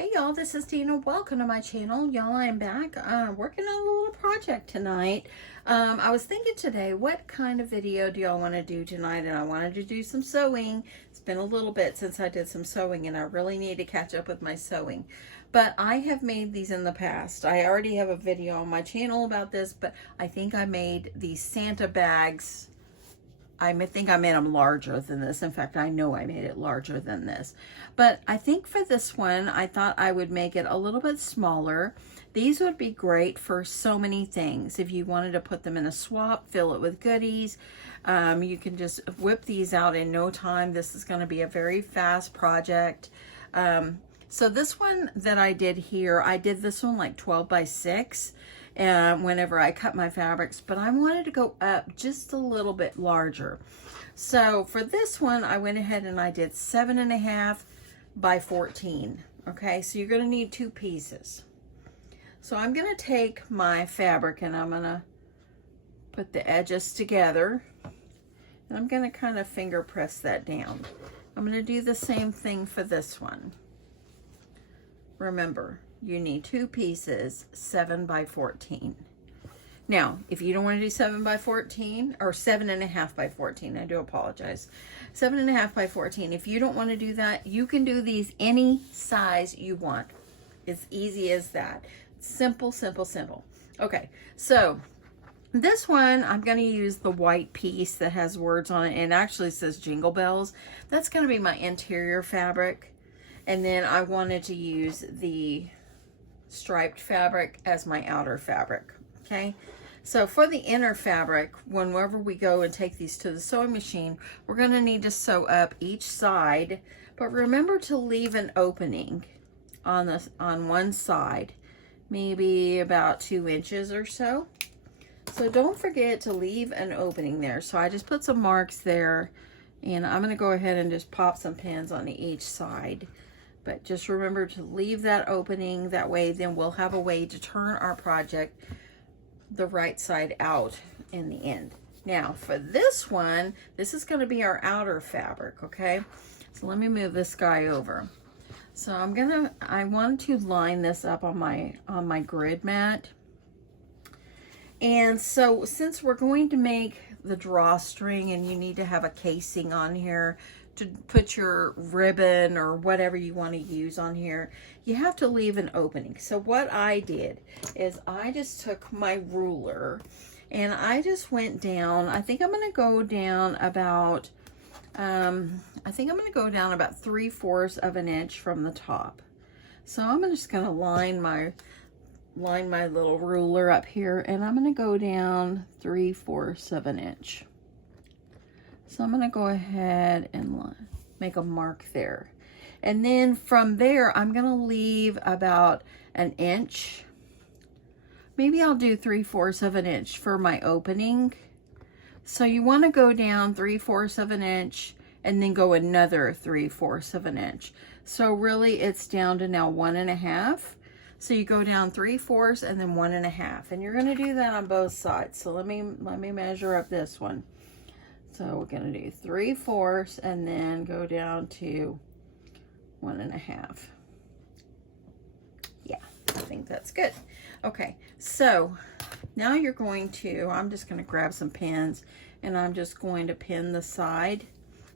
Hey y'all, this is Tina. Welcome to my channel. Y'all, I'm back working on a little project tonight. I was thinking today, what kind of video do y'all want to do tonight? And I wanted to do some sewing. It's been a little bit since I did some sewing and I really need to catch up with my sewing. But I have made these in the past. I already have a video on my channel about this, but I think I made these Santa bags. I think I made them larger than this. In fact, I know I made it larger than this. But I think for this one, I thought I would make it a little bit smaller. These would be great for so many things. If you wanted to put them in a swap, fill it with goodies, you can just whip these out in no time. This is going to be a very fast project. So this one that I did here, I did this one like 12 by 6. Whenever I cut my fabrics, but I wanted to go up just a little bit larger. So for this one, I went ahead and I did 7.5 by 14. Okay, so you're going to need 2 pieces. So I'm going to take my fabric and I'm going to put the edges together and I'm going to kind of finger press that down. I'm going to do the same thing for this one. Remember, you need 2 pieces, 7 by 14. Now, if you don't want to do 7 by 14, or 7.5 by 14, I do apologize. 7.5 by 14, if you don't want to do that, you can do these any size you want. It's easy as that. Simple, simple, simple. Okay, so this one, I'm going to use the white piece that has words on it, and actually says Jingle Bells. That's going to be my interior fabric. And then I wanted to use the striped fabric as my outer fabric. Okay, so for the inner fabric, whenever we go and take these to the sewing machine, we're going to need to sew up each side, but remember to leave an opening on one side, maybe about 2 inches or so. So don't forget to leave an opening there. So I just put some marks there, and I'm going to go ahead and just pop some pins on each side. But just remember to leave that opening. That way then we'll have a way to turn our project the right side out in the end. Now for this one, this is going to be our outer fabric, okay? So let me move this guy over. So I want to line this up on my grid mat. And so since we're going to make the drawstring and you need to have a casing on here to put your ribbon or whatever you want to use on here, you have to leave an opening. So what I did is I just took my ruler and I just went down. I think I'm going to go down about, I think I'm going to go down about 3/4 of an inch from the top. So I'm just going to line my little ruler up here and I'm going to go down 3/4 of an inch. So I'm going to go ahead and make a mark there. And then from there, I'm going to leave about an inch. Maybe I'll do 3/4 of an inch for my opening. So you want to go down 3/4 of an inch and then go another 3/4 of an inch. So really it's down to now 1.5. So you go down 3/4 and then 1.5. And you're going to do that on both sides. So let me measure up this one. So we're going to do 3/4 and then go down to 1.5. Yeah, I think that's good. Okay, so now you're going to, I'm just going to grab some pins and I'm just going to pin the side.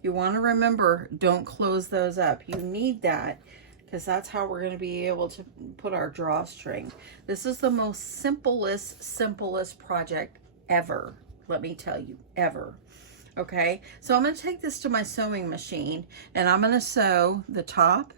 You want to remember, don't close those up. You need that because that's how we're going to be able to put our drawstring. This is the most simplest project ever. Let me tell you, ever. Okay, so I'm going to take this to my sewing machine and I'm going to sew the top,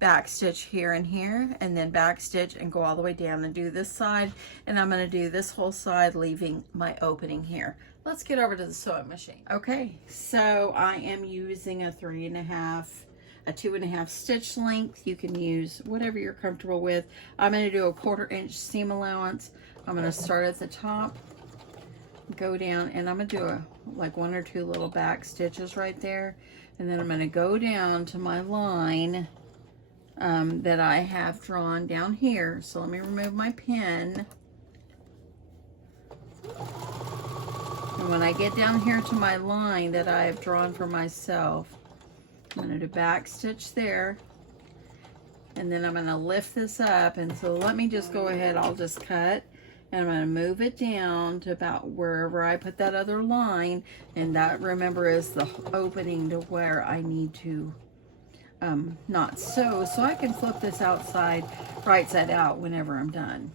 back stitch here and here, and then back stitch and go all the way down and do this side. And I'm going to do this whole side, leaving my opening here. Let's get over to the sewing machine. Okay, so I am using a 2.5 stitch length. You can use whatever you're comfortable with. I'm going to do a 1/4 inch seam allowance. I'm going to start at the top, go down, and I'm going to do like 1 or 2 little back stitches right there, and then I'm going to go down to my line that I have drawn down here. So let me remove my pin, and when I get down here to my line that I have drawn for myself, I'm going to do back stitch there, And then I'm going to lift this up. And so let me just go ahead. I'll just cut. And I'm going to move it down to about wherever I put that other line. And that, remember, is the opening to where I need to not sew. So I can flip this right side out whenever I'm done.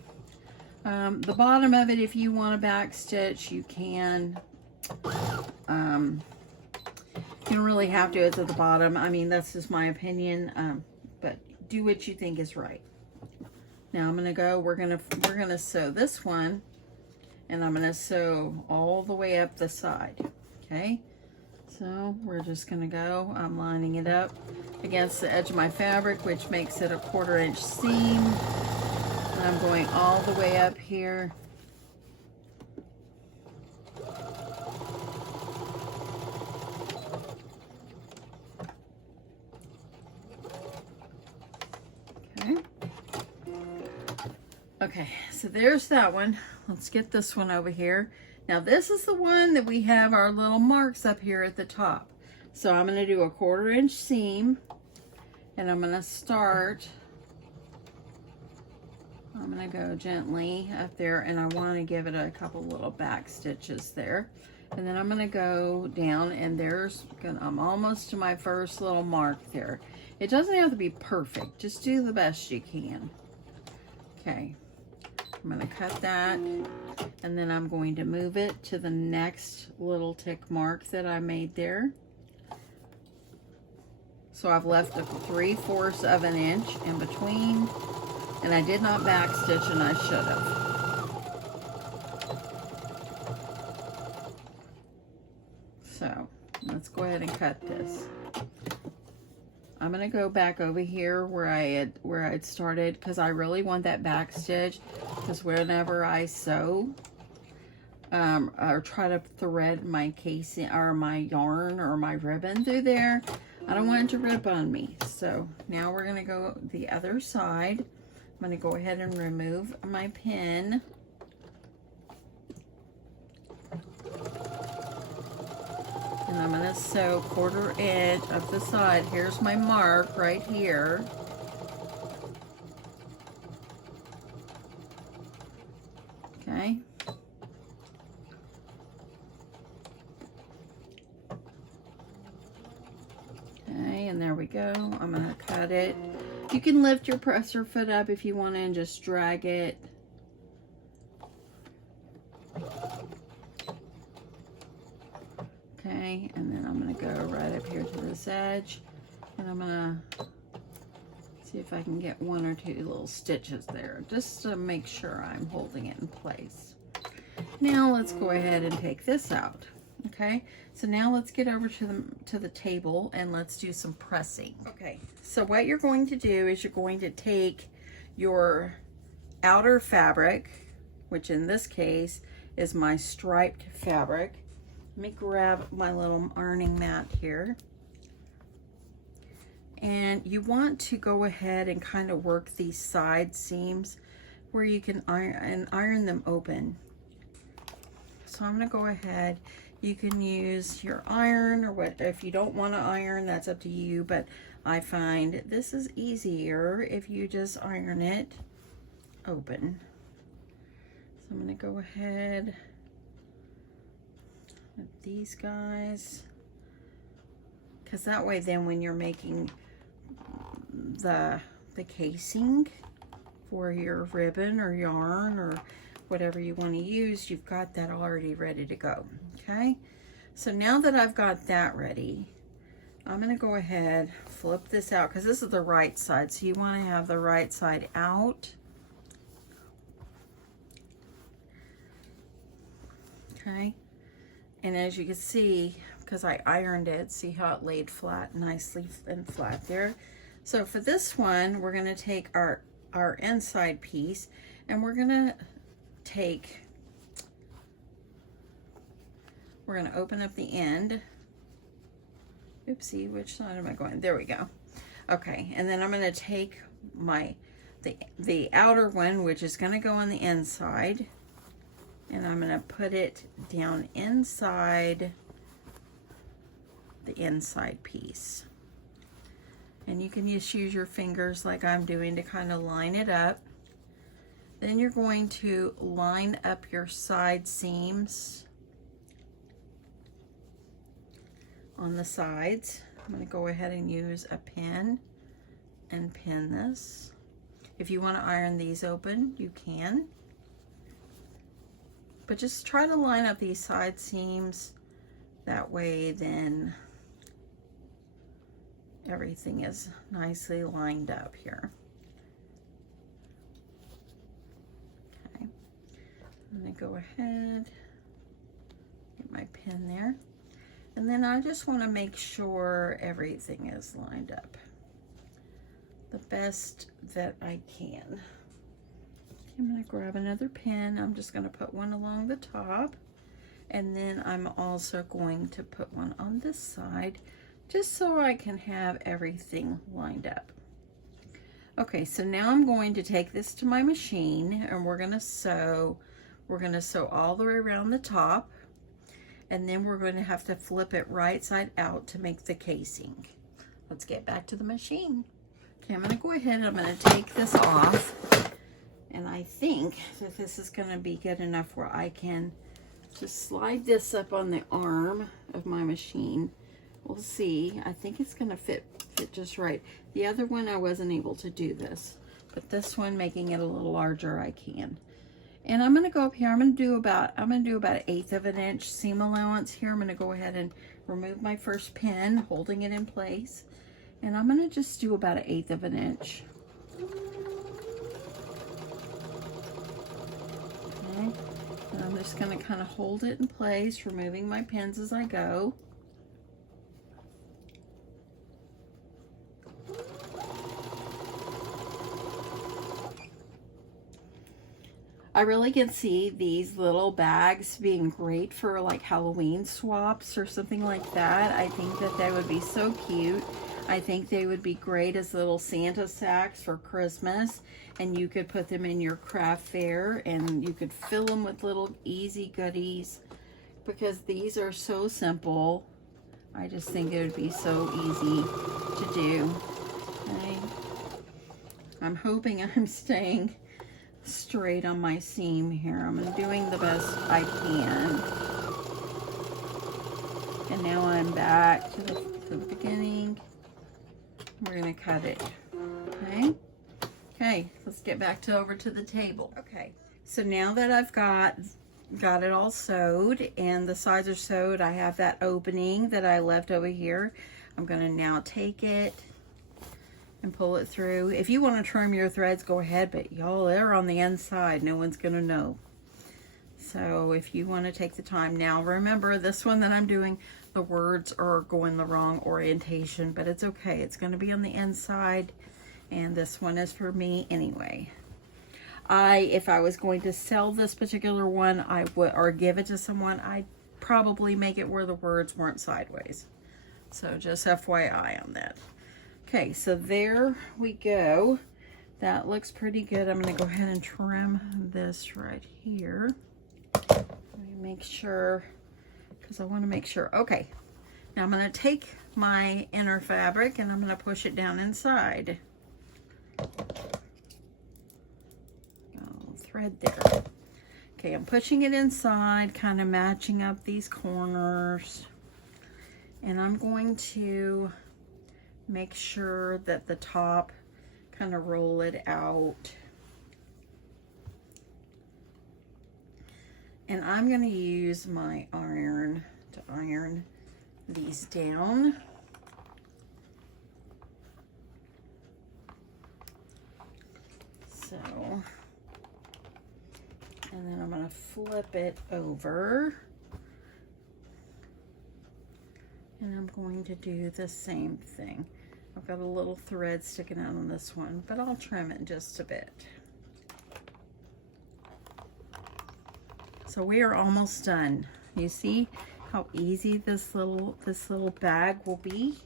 The bottom of it, if you want a back stitch, you can. You don't really have to. It's at the bottom. I mean, that's just my opinion. But do what you think is right. Now I'm gonna go. We're gonna sew this one, and I'm gonna sew all the way up the side. Okay. So we're just gonna go. I'm lining it up against the edge of my fabric, which makes it a 1/4 inch seam. And I'm going all the way up here. Okay, so there's that one. Let's get this one over here. Now this is the one that we have our little marks up here at the top. So I'm going to do a 1/4 inch seam, and I'm going to start. I'm going to go gently up there, and I want to give it a couple little back stitches there. And then I'm going to go down, and I'm almost to my first little mark there. It doesn't have to be perfect. Just do the best you can. Okay. I'm going to cut that, and then I'm going to move it to the next little tick mark that I made there. So I've left a 3/4 of an inch in between, and I did not back stitch, and I should have. So let's go ahead and cut this. I'm going to go back over here where I'd started, because I really want that back stitch, because whenever I sew or try to thread my casing or my yarn or my ribbon through there, I don't want it to rip on me. So now we're going to go the other side. I'm going to go ahead and remove my pin. And I'm going to sew 1/4 inch up the side. Here's my mark right here. Okay. Okay, and there we go. I'm going to cut it. You can lift your presser foot up if you want to and just drag it. Okay, and then I'm going to go right up here to this edge, and I'm going to see if I can get 1 or 2 little stitches there, just to make sure I'm holding it in place. Now let's go ahead and take this out. Okay, so now let's get over to the table, and let's do some pressing. Okay, so what you're going to do is you're going to take your outer fabric, which in this case is my striped fabric. Let me grab my little ironing mat here. And you want to go ahead and kind of work these side seams where you can iron them open. So I'm going to go ahead. You can use your iron, or what, if you don't want to iron, that's up to you, but I find this is easier if you just iron it open. So I'm going to go ahead with these guys, because that way then when you're making the casing for your ribbon or yarn or whatever you want to use, you've got that already ready to go. Okay, so now that I've got that ready, I'm going to go ahead, flip this out, because this is the right side, so you want to have the right side out. Okay, and as you can see, because I ironed it, see how it laid flat, nicely and flat there. So for this one, we're going to take our inside piece, and we're going to open up the end. Oopsie, which side am I going? There we go. Okay, and then I'm going to take the outer one, which is going to go on the inside, and I'm going to put it down inside the inside piece. And you can just use your fingers like I'm doing to kind of line it up. Then you're going to line up your side seams on the sides. I'm going to go ahead and use a pin and pin this. If you want to iron these open, you can. But just try to line up these side seams. That way then everything is nicely lined up here. Okay, I'm going to go ahead, get my pin there. And then I just want to make sure everything is lined up the best that I can. I'm going to grab another pin. I'm just going to put one along the top, and then I'm also going to put one on this side just so I can have everything lined up. Okay, so now I'm going to take this to my machine and we're going to sew. We're going to sew all the way around the top, and then we're going to have to flip it right side out to make the casing. Let's get back to the machine. Okay, I'm going to go ahead and I'm going to take this off, and I think that this is going to be good enough where I can just slide this up on the arm of my machine. We'll see. I think it's going to fit just right. The other one I wasn't able to do this, but this one, making it a little larger, I can. And I'm going to go up here. I'm going to do about 1/8 of an inch seam allowance here. I'm going to go ahead and remove my first pin, holding it in place. And I'm going to just do about 1/8 of an inch. Okay. And I'm just going to kind of hold it in place, removing my pins as I go. I really can see these little bags being great for like Halloween swaps or something like that. I think that they would be so cute. I think they would be great as little Santa sacks for Christmas, and you could put them in your craft fair and you could fill them with little easy goodies, because these are so simple. I just think it would be so easy to do. Okay. I'm hoping I'm staying straight on my seam here. I'm doing the best I can. And now I'm back to the beginning. We're going to cut it. Okay. Okay, let's get back over to the table. Okay, so now that I've got it all sewed and the sides are sewed, I have that opening that I left over here. I'm going to now take it and pull it through. If you want to trim your threads, go ahead, but y'all, they're on the inside. No one's going to know. So if you want to take the time. Now remember, this one that I'm doing, the words are going the wrong orientation, but it's okay. It's going to be on the inside, and this one is for me anyway. If I was going to sell this particular one, I would, or give it to someone, I'd probably make it where the words weren't sideways. So just FYI on that. Okay, so there we go. That looks pretty good. I'm going to go ahead and trim this right here. Let me make sure, because I want to make sure. Okay, now I'm going to take my inner fabric and I'm going to push it down inside. Thread there. Okay, I'm pushing it inside, kind of matching up these corners, and I'm going to make sure that the top, kind of roll it out, and I'm going to use my iron to iron these down. So, and then I'm going to flip it over, and I'm going to do the same thing. I've got a little thread sticking out on this one, but I'll trim it just a bit. So we are almost done. You see how easy this little bag will be?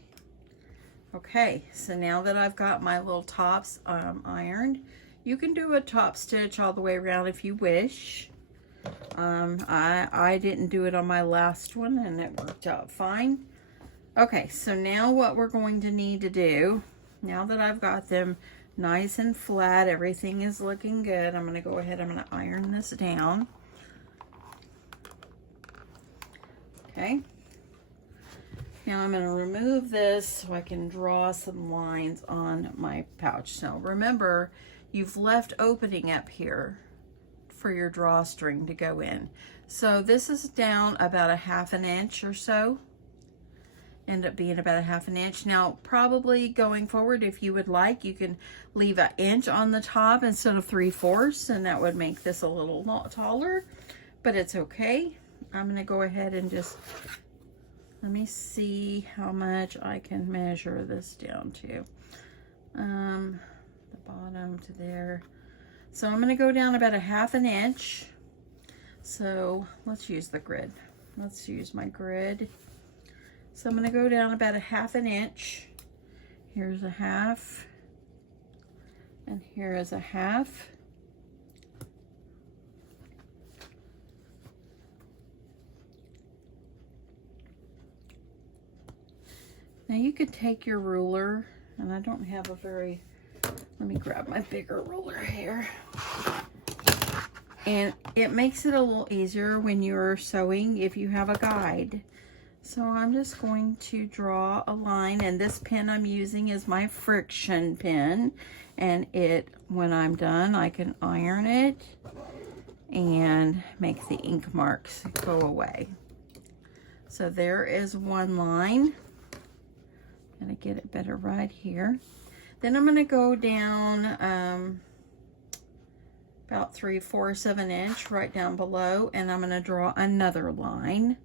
Okay, so now that I've got my little tops ironed, you can do a top stitch all the way around if you wish. I didn't do it on my last one and it worked out fine. Okay, so now what we're going to need to do now that I've got them nice and flat, everything is looking good, I'm going to go ahead, I'm going to iron this down. Okay. Now I'm going to remove this so I can draw some lines on my pouch. So remember, you've left opening up here for your drawstring to go in. So this is down about a 1/2 inch or so. End up being about a 1/2 inch. Now, probably going forward, if you would like, you can leave an inch on the top instead of 3/4, and that would make this a little taller, but it's okay. I'm going to go ahead and just, let me see how much I can measure this down to. The bottom to there. So I'm going to go down about a 1/2 inch. So let's use the grid. Let's use my grid. So I'm going to go down about a 1/2 inch. Here's a 1/2. And here is a 1/2. Now you could take your ruler, and I don't have a very, let me grab my bigger ruler here. And it makes it a little easier when you're sewing if you have a guide. So I'm just going to draw a line, and this pen I'm using is my friction pen, and when I'm done, I can iron it and make the ink marks go away. So there is one line. I'm gonna get it better right here. Then I'm gonna go down about 3/4 of an inch right down below, and I'm gonna draw another line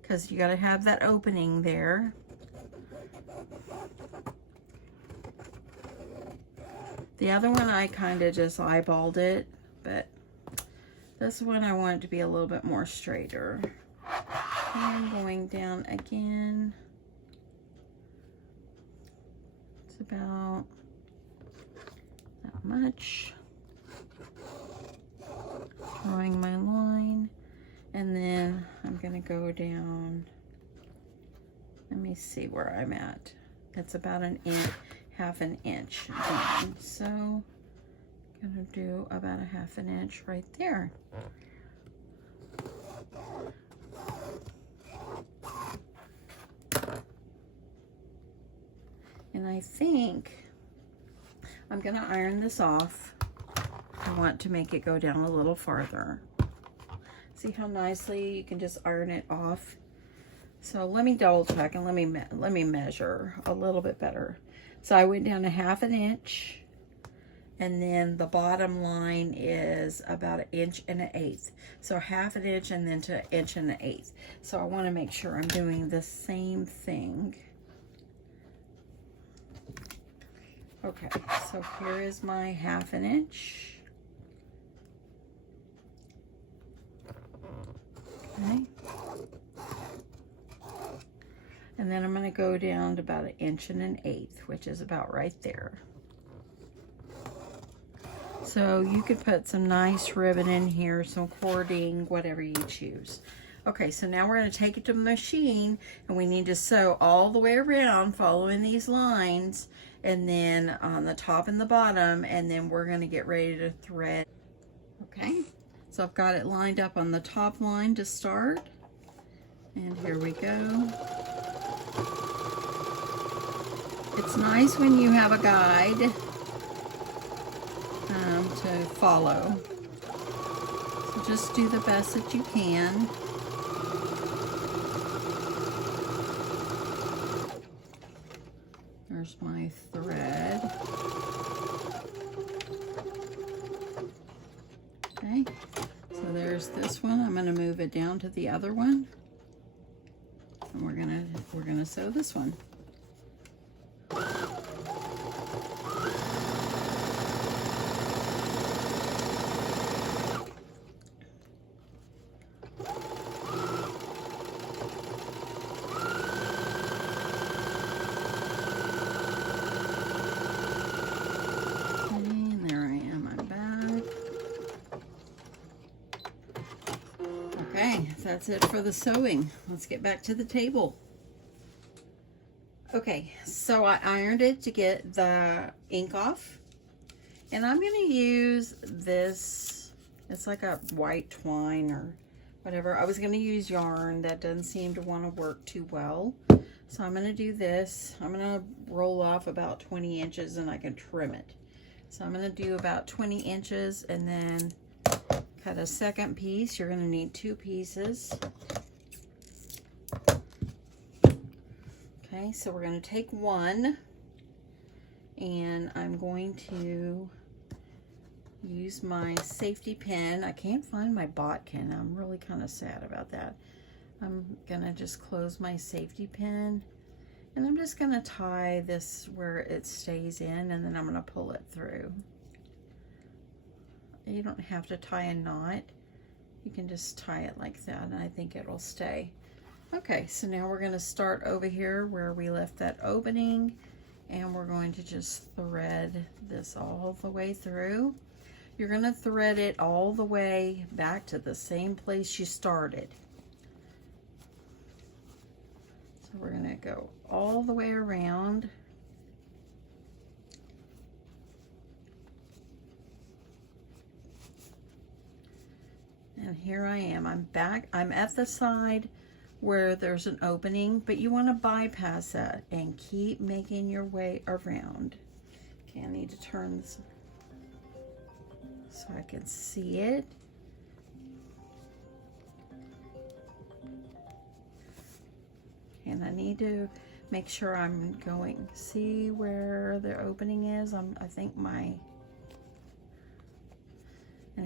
because you gotta have that opening there. The other one I kind of just eyeballed it, but this one I want it to be a little bit more straighter. And I'm going down again. It's about that much. Drawing my line, and then I'm going to go down. Let me see where I'm at. It's about an inch, 1/2 inch down. So I'm going to do about a 1/2 inch right there. And I think I'm going to iron this off. I want to make it go down a little farther. See how nicely you can just iron it off? So let me double check and let me measure a little bit better. So I went down a 1/2 inch, and then the bottom line is about 1 1/8 inches. So 1/2 inch and then to 1 1/8 inches. So I want to make sure I'm doing the same thing. Okay, so here is my 1/2 inch. Okay. And then I'm going to go down to about 1 1/8 inches, which is about right there. So you could put some nice ribbon in here, some cording, whatever you choose. Okay, so now we're going to take it to the machine, and we need to sew all the way around following these lines, and then on the top and the bottom, and then we're going to get ready to thread. Okay, so I've got it lined up on the top line to start, and here we go. It's nice when you have a guide to follow. So just do the best that you can. There's my thread. Okay, so there's this one. I'm going to move it down to the other one, and we're gonna sew this one. Okay, that's it for the sewing. Let's get back to the table. Okay, so I ironed it to get the ink off. And I'm going to use this. It's like a white twine or whatever. I was going to use yarn. That doesn't seem to want to work too well. So I'm going to do this. I'm going to roll off about 20 inches and I can trim it. So I'm going to do about 20 inches and then cut a second piece. You're going to need 2 pieces. Okay, so we're going to take one and I'm going to use my safety pin. I can't find my bodkin. I'm really kind of sad about that. I'm going to just close my safety pin and I'm just going to tie this where it stays in and then I'm going to pull it through. You don't have to tie a knot. You can just tie it like that and I think it'll stay. Okay, so now we're going to start over here where we left that opening and we're going to just thread this all the way through. You're going to thread it all the way back to the same place you started. So we're going to go all the way around. And here I am. I'm back. I'm at the side where there's an opening, but you want to bypass that and keep making your way around. Okay, I need to turn this so I can see it. And I need to make sure I'm going, see where the opening is. I think and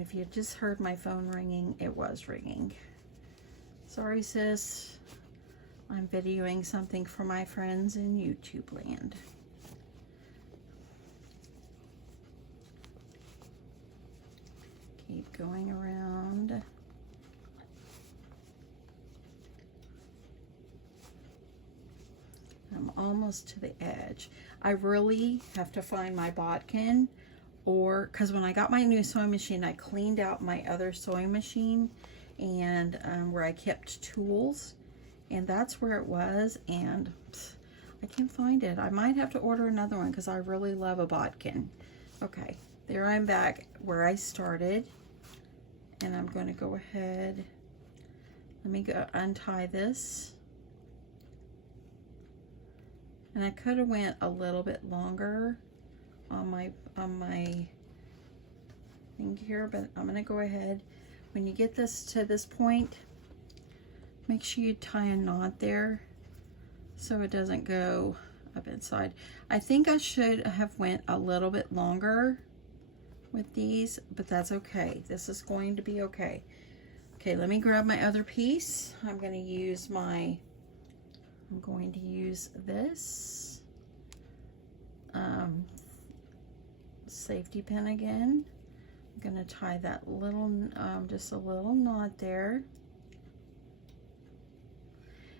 if you just heard my phone ringing, it was ringing. Sorry, sis. I'm videoing something for my friends in YouTube land. Keep going around. I'm almost to the edge. I really have to find my bodkin, or because when I got my new sewing machine, I cleaned out my other sewing machine and where I kept tools, and that's where it was, and I can't find it. I might have to order another one because I really love a bodkin. Okay, there I'm back where I started, and I'm going to go ahead. Let me go untie this. And I could have went a little bit longer on my thing here, but I'm going to go ahead. When you get this to this point, make sure you tie a knot there so it doesn't go up inside. I think I should have went a little bit longer with these, but that's okay. This is going to be okay. Okay, let me grab my other piece. I'm going to use this safety pin again. I'm going to tie that little, just a little knot there.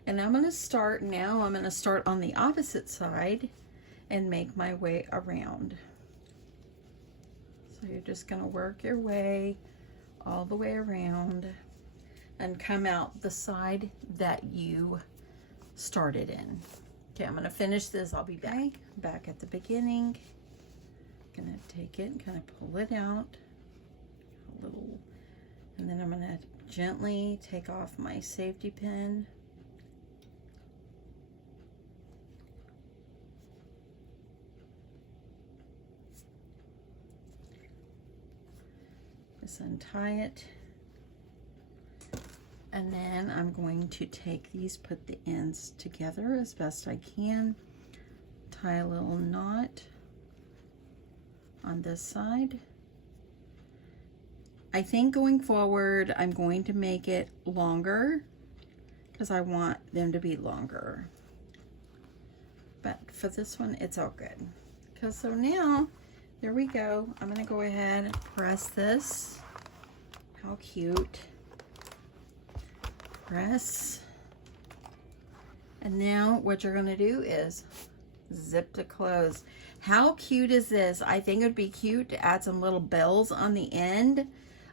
And I'm going to start now, I'm going to start on the opposite side and make my way around. So you're just going to work your way all the way around and come out the side that you started in. Okay, I'm going to finish this. I'll be back at the beginning. I'm going to take it and kind of pull it out a little, and then I'm going to gently take off my safety pin. Just untie it. And then I'm going to take these, put the ends together as best I can, tie a little knot on this side. I think going forward, I'm going to make it longer because I want them to be longer. But for this one, it's all good. So now, there we go. I'm gonna go ahead and press this. How cute. Press. And now what you're gonna do is zip to close. How cute is this? I think it would be cute to add some little bells on the end.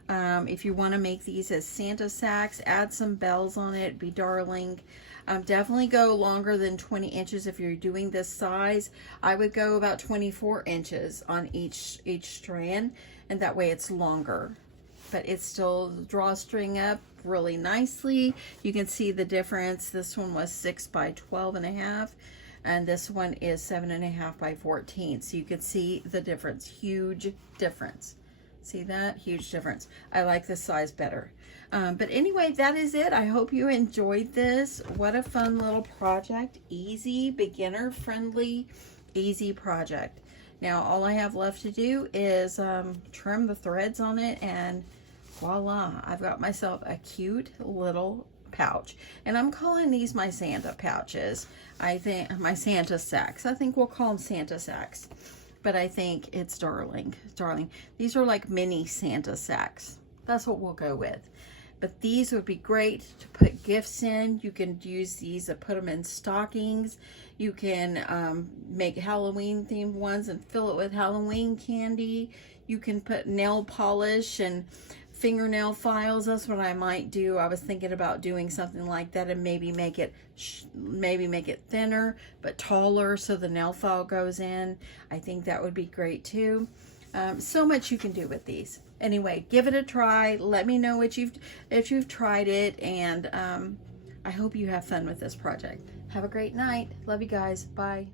If you want to make these as Santa sacks, add some bells on it. It'd be darling. Definitely go longer than 20 inches if you're doing this size. I would go about 24 inches on each strand, and that way it's longer. But it's still drawstring up really nicely. You can see the difference. This one was 6 by 12.5, and this one is 7.5 by 14. So you can see the difference. Huge difference. See that? Huge difference. I like this size better. But anyway, that is it. I hope you enjoyed this. What a fun little project. Easy, beginner friendly, easy project. Now all I have left to do is trim the threads on it, and voila, I've got myself a cute little pouch. And I'm calling these my Santa pouches. I think my Santa sacks. I think we'll call them Santa sacks. But I think it's darling. These are like mini Santa sacks. That's what we'll go with. But these would be great to put gifts in. You can use these to put them in stockings. You can make Halloween themed ones and fill it with Halloween candy. You can put nail polish and fingernail files. That's what I might do. I was thinking about doing something like that, and maybe make it thinner but taller so the nail file goes in. I think that would be great too. So much you can do with these. Anyway, give it a try. Let me know if you've tried it, and I hope you have fun with this project. Have a great night. Love you guys. Bye.